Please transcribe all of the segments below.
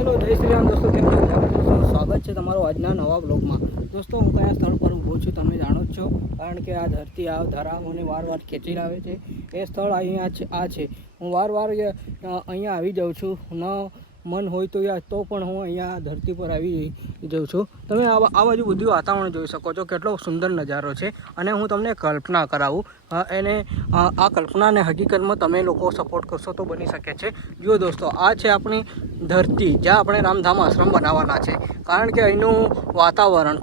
Hello જય શ્રી રામ દોસ્તો, કેમ છો? સ્વાગત છે તમારું આજના નવા બ્લોગમાં. દોસ્તો, હું કયા સ્થળ પર ઊભો છું તમે જાણો જ છો, કારણ કે આ ધરતી આ ધરા મને વાર ખેંચી લાવે છે. એ સ્થળ અહીંયા છે. હું વાર અહીંયા આવી જાઉં છું. ન મન હોય તો પણ હું અહીંયા ધરતી પર આવી જાઉં છું. તમે આ બાજુ બધું વાતાવરણ જોઈ શકો છો, કેટલો સુંદર નજારો છે. અને હું તમને કલ્પના કરાવું આ કલ્પનાને હકીકતમાં તમે લોકો સપોર્ટ કરશો તો બની શકે છે. જુઓ દોસ્તો, આ છે આપણી ધરતી, જ્યાં આપણે રામધામ આશ્રમ બનાવવાના છે. કારણ કે અહીંનું વાતાવરણ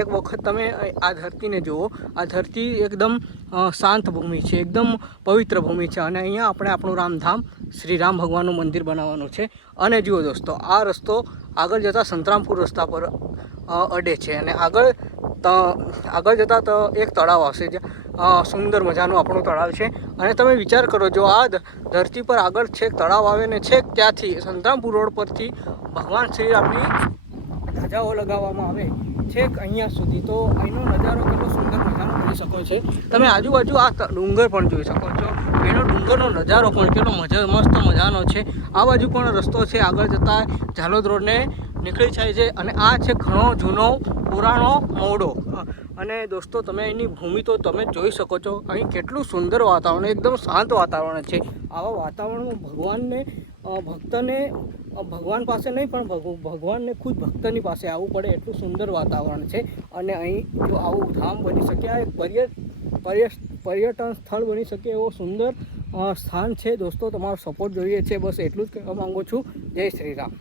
એક વખત તમે આ ધરતીને જુઓ. આ ધરતી એકદમ શાંત ભૂમિ છે, એકદમ પવિત્ર ભૂમિ છે. અને અહીંયા આપણે આપણું રામધામ શ્રી રામ ભગવાનનું મંદિર બનાવવાનું છે. અને જુઓ દોસ્તો, આ રસ્તો આગળ જતાં સંતરામપુર રસ્તા પર અડે છે. અને આગળ જતાં તો એક તળાવ આવશે, જ્યાં સુંદર મજાનું આપણું તળાવ છે. અને તમે વિચાર કરો, જો આ ધરતી પર આગળ છેક તળાવ આવે ને છેક ત્યાંથી સંતરામપુર રોડ પરથી ભગવાન શ્રી રામની ધજાઓ લગાવવામાં આવે છેક અહીંયા સુધી, તો અહીંનો નજારો કેટલો સુંદર મજાનો કરી શકો છે. તમે આજુબાજુ આ ડુંગર પણ જોઈ શકો છો. એનો ડુંગરનો નજારો પણ કેટલો મસ્ત મજાનો છે. આ બાજુ પણ રસ્તો છે, આગળ જતાં ઝાલોદ રોડને નીકળી જાય છે. અને આ છે ઘણો જૂનો પુરાણો મોડો. અને દોસ્તો, તમે અહીંની ભૂમિ તો તમે જોઈ શકો છો. અહીં કેટલું સુંદર વાતાવરણ, એકદમ શાંત વાતાવરણ છે. આવા વાતાવરણમાં ભગવાન પાસે નહીં, પણ ભગવાનને ખુદ ભક્તની પાસે આવવું પડે, એટલું સુંદર વાતાવરણ છે. અને અહીં જો આવું ધામ બની શકે, આ એક પર્યટન સ્થળ બની શકે એવો સુંદર સ્થાન છે. દોસ્તો, તમારો સપોર્ટ જોઈએ છે, બસ એટલું જ કહેવા માગું છું. જય શ્રી રામ.